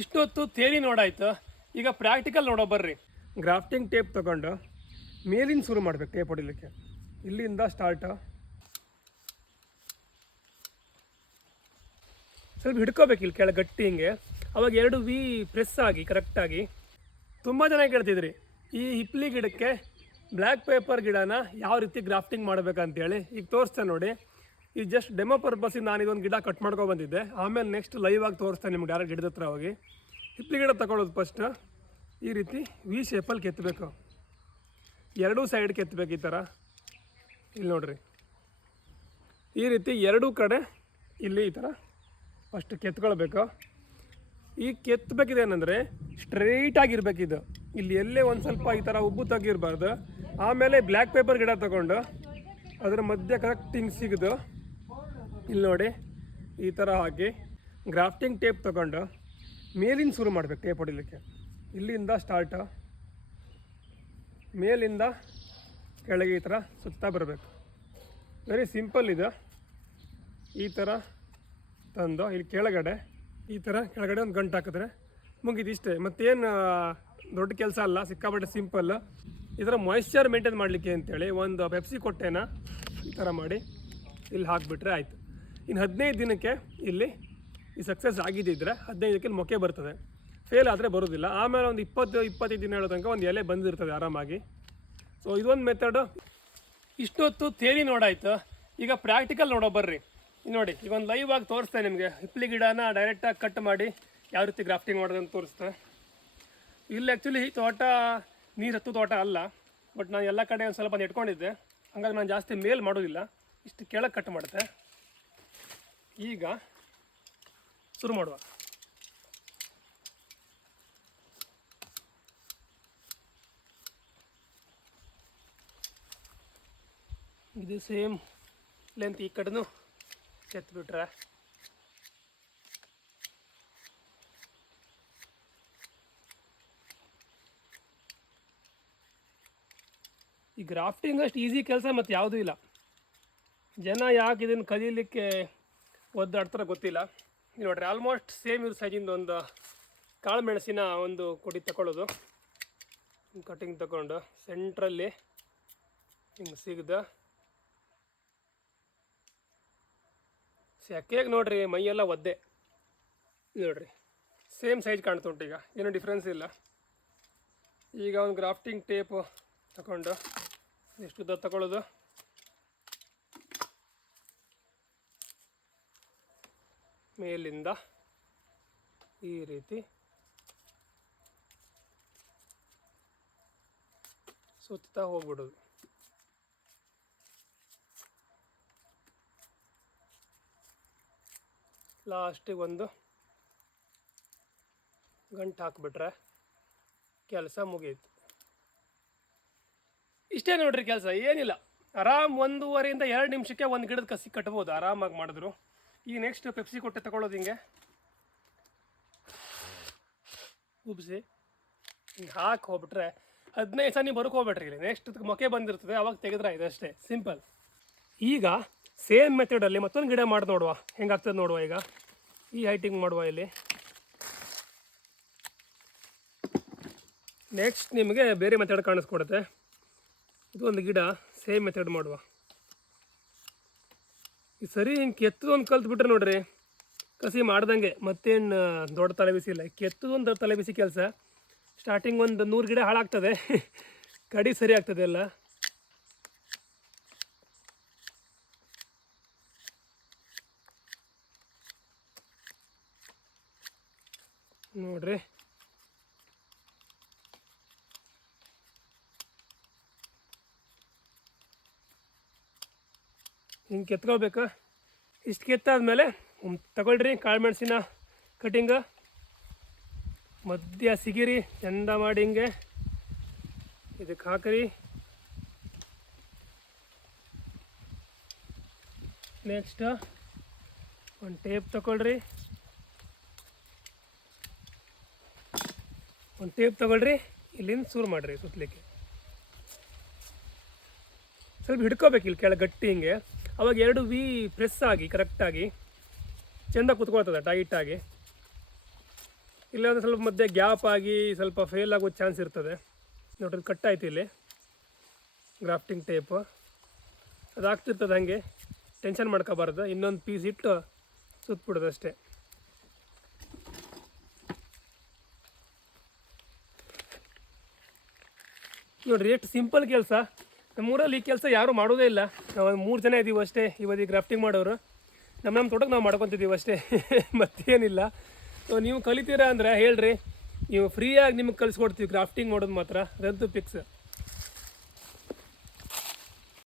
ಇಷ್ಟೊತ್ತು ಥಿಯರಿ ನೋಡಾಯ್ತು, ಈಗ ಪ್ರಾಕ್ಟಿಕಲ್ ನೋಡೋ ಬರ್ರಿ. ಗ್ರಾಫ್ಟಿಂಗ್ ಟೇಪ್ ತಗೊಂಡು ಮೇಲಿಂದ ಶುರು ಮಾಡ್ಬೇಕು ಟೇಪ್ ಹೊಡಿಲಿಕ್ಕೆ. ಇಲ್ಲಿಂದ ಸ್ಟಾರ್ಟ್. ಸ್ವಲ್ಪ ಹಿಡ್ಕೋಬೇಕು ಇಲ್ಲಿ ಕೆಳಗೆ ಗಟ್ಟಿ ಹಿಂಗೆ. ಅವಾಗ ಎರಡು ವಿ ಪ್ರೆಸ್ ಆಗಿ ಕರೆಕ್ಟಾಗಿ. ತುಂಬ ಜನ ಕೇಳ್ತಿದ್ರಿ ಈ ಹಿಪ್ಲಿ ಗಿಡಕ್ಕೆ ಬ್ಲ್ಯಾಕ್ ಪೇಪರ್ ಗಿಡನ ಯಾವ ರೀತಿ ಗ್ರಾಫ್ಟಿಂಗ್ ಮಾಡಬೇಕಂತೇಳಿ. ಈಗ ತೋರಿಸ್ತೇನೆ ನೋಡಿ. ಈ ಜಸ್ಟ್ ಡೆಮೋ ಪರ್ಪಸ್ಸಿಗೆ ನಾನು ಇದೊಂದು ಗಿಡ ಕಟ್ ಮಾಡ್ಕೊಂಡು ಬಂದಿದ್ದೆ. ಆಮೇಲೆ ನೆಕ್ಸ್ಟ್ ಲೈವ್ ಆಗಿ ತೋರಿಸ್ತೇನೆ ನಿಮ್ಗೆ ಡೈರೆಕ್ಟ್ ಗಿಡದ ಹತ್ರ ಹೋಗಿ. ಹಿಪ್ಲಿ ಗಿಡ ತಗೊಳ್ಳೋದು ಫಸ್ಟ್ ಈ ರೀತಿ ವಿ ಶೇಪಲ್ಲಿ ಕೆತ್ತಬೇಕು. ಎರಡೂ ಸೈಡ್ ಕೆತ್ತಬೇಕು ಈ ಥರ. ಇಲ್ಲಿ ನೋಡ್ರಿ, ಈ ರೀತಿ ಎರಡೂ ಕಡೆ ಇಲ್ಲಿ ಈ ಥರ ಫಸ್ಟ್ ಕೆತ್ಕೊಳ್ಬೇಕು. ಈ ಕೆತ್ತಬೇಕಿದೆ ಏನಂದರೆ ಸ್ಟ್ರೈಟಾಗಿರ್ಬೇಕಿದು. ಇಲ್ಲಿ ಎಲ್ಲೇ ಒಂದು ಸ್ವಲ್ಪ ಈ ಥರ ಉಬ್ಬು ತೆಗಿರ್ಬಾರ್ದು. ಆಮೇಲೆ ಬ್ಲ್ಯಾಕ್ ಪೇಪರ್ ಗಿಡ ತಗೊಂಡು ಅದರ ಮಧ್ಯೆ ಕರೆಕ್ಟ್ ಹಿಂಗೆ ಸಿಗೋದು. ಇಲ್ಲಿ ನೋಡಿ ಈ ಥರ ಹಾಕಿ ಗ್ರಾಫ್ಟಿಂಗ್ ಟೇಪ್ ತಗೊಂಡು ಮೇಲಿಂದ ಶುರು ಮಾಡಬೇಕು ಟೇಪ್ ಹೊಡಿಲಿಕ್ಕೆ. ಇಲ್ಲಿಂದ ಸ್ಟಾರ್ಟ್, ಮೇಲಿಂದ ಕೆಳಗೆ ಈ ಥರ ಸುತ್ತಾ ಬರಬೇಕು. ವೆರಿ ಸಿಂಪಲ್ ಇದು. ಈ ಥರ ತಂದು ಇಲ್ಲಿ ಕೆಳಗಡೆ ಈ ಥರ ಕೆಳಗಡೆ ಒಂದು ಗಂಟು ಹಾಕಿದ್ರೆ ಮುಗಿದು ಇಷ್ಟೇ. ಮತ್ತೇನು ದೊಡ್ಡ ಕೆಲಸ ಅಲ್ಲ, ಸಿಕ್ಕಾಪಟ್ಟೆ ಸಿಂಪಲ್. ಇದರ ಮಾಯಿಶ್ಚರ್ ಮೇಂಟೈನ್ ಮಾಡಲಿಕ್ಕೆ ಅಂತೇಳಿ ಒಂದು ಪೆಪ್ಸಿ ಕೊಟ್ಟೆನ ಈ ಥರ ಮಾಡಿ ಇಲ್ಲಿ ಹಾಕಿಬಿಟ್ರೆ ಆಯಿತು. ಇನ್ನು 15 ದಿನಕ್ಕೆ ಇಲ್ಲಿ ಈ ಸಕ್ಸಸ್ ಆಗಿದ್ದಿದ್ರೆ 15 ದಿನಕ್ಕೆ ಇಲ್ಲಿ ಮೊಕ್ಕೆ ಬರ್ತದೆ. ಫೇಲ್ ಆದರೆ ಬರೋದಿಲ್ಲ. ಆಮೇಲೆ ಒಂದು 20-25 ದಿನ ಹೇಳೋ ತನಕ ಒಂದು ಎಲೆ ಬಂದಿರ್ತದೆ ಆರಾಮಾಗಿ. ಸೊ ಇದೊಂದು ಮೆಥಡು. ಇಷ್ಟೊತ್ತು ಥಿಯರಿ ನೋಡಾಯ್ತು, ಈಗ ಪ್ರಾಕ್ಟಿಕಲ್ ನೋಡೋ ಬರ್ರಿ. ನೋಡಿ, ಈಗ ಒಂದು ಲೈವ್ ಆಗಿ ತೋರಿಸ್ತೇನೆ ನಿಮಗೆ. ಹಿಪ್ಲಿ ಗಿಡನ ಡೈರೆಕ್ಟಾಗಿ ಕಟ್ ಮಾಡಿ ಯಾವ ರೀತಿ ಗ್ರಾಫ್ಟಿಂಗ್ ಮಾಡೋದಂತ ತೋರಿಸ್ತೆ. ಇಲ್ಲಿ ಆ್ಯಕ್ಚುಲಿ ತೋಟ ನೀರು ಹತ್ತು ತೋಟ ಅಲ್ಲ, ಬಟ್ ನಾನು ಎಲ್ಲ ಕಡೆ ಒಂದು ಸ್ವಲ್ಪ ನೆಟ್ಕೊಂಡಿದ್ದೆ. ಹಂಗಾಗಿ ನಾನು ಜಾಸ್ತಿ ಮೇಲ್ ಮಾಡೋದಿಲ್ಲ, ಇಷ್ಟು ಕೆಳಗೆ ಕಟ್ ಮಾಡುತ್ತೆ. ಈಗ ಶುರು ಮಾಡುವ. ಇದು ಸೇಮ್ ಲೆಂತ್ ಈ ಕಡೆನೂ ಕೆತ್ಬಿಟ್ರೆ ಈ ಗ್ರಾಫ್ಟಿಂಗ್ ಅಷ್ಟು ಈಸಿ ಕೆಲಸ ಮತ್ತು ಯಾವುದೂ ಇಲ್ಲ. ಜನ ಯಾಕೆ ಇದನ್ನು ಕಲೀಲಿಕ್ಕೆ ಒದ್ದಾಡ್ತಾರೆ ಗೊತ್ತಿಲ್ಲ. ನೋಡ್ರಿ, ಆಲ್ಮೋಸ್ಟ್ ಸೇಮ್ ಇವ್ರ ಸೈಜಿಂದ ಒಂದು ಕಾಳು ಮೆಣಸಿನ ಒಂದು ಕೊಡಿ ತಗೊಳ್ಳೋದು. ಕಟಿಂಗ್ ತಗೊಂಡು ಸೆಂಟ್ರಲ್ಲಿ ಹಿಂಗೆ ಸಿಗ್ದು ಸೆಕೆಗೆ ನೋಡ್ರಿ ಮೈಯೆಲ್ಲ ಒದ್ದೆ. ನೋಡ್ರಿ ಸೇಮ್ ಸೈಜ್ ಕಾಣ್ತುಂಟು. ಈಗ ಏನೂ ಡಿಫ್ರೆನ್ಸ್ ಇಲ್ಲ. ಈಗ ಒಂದು ಗ್ರಾಫ್ಟಿಂಗ್ ಟೇಪು ತಗೊಂಡು ಎಷ್ಟು ಉದ್ದ ತಗೊಳ್ಳೋದು, ಮೇಲಿಂದ ಈ ರೀತಿ ಸುತ್ತಾ ಹೋಗ್ಬಿಡೋದು. ಲಾಸ್ಟಿಗೆ ಒಂದು ಗಂಟು ಹಾಕಿಬಿಟ್ರೆ ಕೆಲಸ ಮುಗಿಯಿತು. ಇಷ್ಟೇ ನೋಡ್ರಿ ಕೆಲಸ, ಏನಿಲ್ಲ. ಆರಾಮ್ 1.5 to 2 ನಿಮಿಷಕ್ಕೆ ಒಂದು ಗಿಡದ ಕಸಿ ಕಟ್ಬೋದು ಆರಾಮಾಗಿ ಮಾಡಿದ್ರು. ಈಗ ನೆಕ್ಸ್ಟ್ ಪೆಪ್ಸಿ ಕೊಟ್ಟೆ ತಗೊಳ್ಳೋದು. ಹಿಂಗೆ ಉಬ್ಬಿಸಿ ಹಿಂಗೆ ಹಾಕಿ ಹೋಗ್ಬಿಟ್ರೆ 15 ಸಲ ನೀವು ಬರೋಕೆ ಹೋಗ್ಬಿಟ್ರಿ. ಇಲ್ಲಿ ನೆಕ್ಸ್ಟ್ ಮೊಕ್ಕೆ ಬಂದಿರ್ತದೆ, ಅವಾಗ ತೆಗೆದ್ರೆ ಇದಷ್ಟೇ ಸಿಂಪಲ್. ಈಗ ಸೇಮ್ ಮೆಥಡಲ್ಲಿ ಮತ್ತೊಂದು ಗಿಡ ಮಾಡಿ ನೋಡುವ, ಹೆಂಗಾಗ್ತದೆ ನೋಡುವ. ಈಗ ಈ ಹೈಟಿಂಗ್ ಮಾಡುವ. ಇಲ್ಲಿ ನೆಕ್ಸ್ಟ್ ನಿಮಗೆ ಬೇರೆ ಮೆಥಡ್ ಕಾಣಿಸ್ಕೊಡುತ್ತೆ. ಇದು ಒಂದು ಗಿಡ ಸೇಮ್ ಮೆಥಡ್ ಮಾಡುವ. ಈ ಸರಿ ಹಿಂಗೆ ಕೆತ್ತದೊಂದು ಕಲ್ತ್ಬಿಟ್ರೆ ನೋಡ್ರಿ ಕಸಿ ಮಾಡ್ದಂಗೆ ಮತ್ತೇನು ದೊಡ್ಡ ತಲೆ ಬಿಸಿ ಇಲ್ಲ. ಕೆತ್ತದೊಂದು ತಲೆ ಬಿಸಿ ಕೆಲಸ. ಸ್ಟಾರ್ಟಿಂಗ್ ಒಂದು 100 ಗಿಡ ಹಾಳಾಗ್ತದೆ, ಕಡಿ ಸರಿ ಆಗ್ತದೆ ಎಲ್ಲ. ನೋಡ್ರಿ ಹಿಂಗೆ ಕೆತ್ಕೋಬೇಕು. ಇಷ್ಟು ಕೆತ್ತಾದ್ಮೇಲೆ ತಗೊಳ್ರಿ ಕಾಳು ಮೆಣಸಿನ ಕಟಿಂಗ ಮಧ್ಯ ಸಿಗಿರಿ ಚಂದ ಮಾಡಿ ಹಿಂಗೆ ಇದಕ್ಕೆ ಹಾಕಿರಿ. ನೆಕ್ಸ್ಟ್ ಒಂದು ಟೇಪ್ ತಗೊಳ್ರಿ, ಇಲ್ಲಿಂದ ಶುರು ಮಾಡಿರಿ ಸುತ್ತಲಿಕ್ಕೆ. ಸ್ವಲ್ಪ ಹಿಡ್ಕೋಬೇಕು ಇಲ್ಲಿ ಕೆಳಗೆ ಗಟ್ಟಿ ಹಿಂಗೆ. ಅವಾಗ ಎರಡು ವಿ ಪ್ರೆಸ್ ಆಗಿ ಕರೆಕ್ಟಾಗಿ ಚೆಂದ ಕುತ್ಕೊಳ್ತದೆ ಟೈಟಾಗಿ. ಇಲ್ಲಾಂದ್ರೆ ಸ್ವಲ್ಪ ಮಧ್ಯೆ ಗ್ಯಾಪ್ ಆಗಿ ಸ್ವಲ್ಪ ಫೇಲ್ ಆಗೋ ಚಾನ್ಸ್ ಇರ್ತದೆ. ನೋಡ್ರಿ ಕಟ್ ಆಯ್ತು ಇಲ್ಲಿ ಗ್ರಾಫ್ಟಿಂಗ್ ಟೇಪು, ಅದು ಆಗ್ತಿರ್ತದೆ ಹಾಗೆ, ಟೆನ್ಷನ್ ಮಾಡ್ಕೋಬಾರ್ದು. ಇನ್ನೊಂದು ಪೀಸ್ ಇಟ್ಟು ಸುತ್ತಬಿಡೋದು ಅಷ್ಟೇ. ನೋಡಿರಿ ಎಷ್ಟು ಸಿಂಪಲ್ ಕೆಲಸ. ನಮ್ಮೂರಲ್ಲಿ ಈ ಕೆಲಸ ಯಾರೂ ಮಾಡೋದೇ ಇಲ್ಲ. ನಾವು 3 ಜನ ಇದ್ದೀವಿ ಅಷ್ಟೇ ಇವತ್ತು ಗ್ರಾಫ್ಟಿಂಗ್ ಮಾಡೋರು. ನಮ್ಮ ತೋಟಕ್ಕೆ ನಾವು ಮಾಡ್ಕೊತಿದ್ದೀವಿ ಅಷ್ಟೇ ಮತ್ತೇನಿಲ್ಲ. ಸೊ ನೀವು ಕಲಿತೀರಾ ಅಂದರೆ ಹೇಳ್ರಿ, ನೀವು ಫ್ರೀಯಾಗಿ ನಿಮ್ಗೆ ಕಲಿಸ್ಕೊಡ್ತೀವಿ ಗ್ರಾಫ್ಟಿಂಗ್ ಮಾಡೋದು ಮಾತ್ರ, ಅದಂತೂ ಫಿಕ್ಸ್.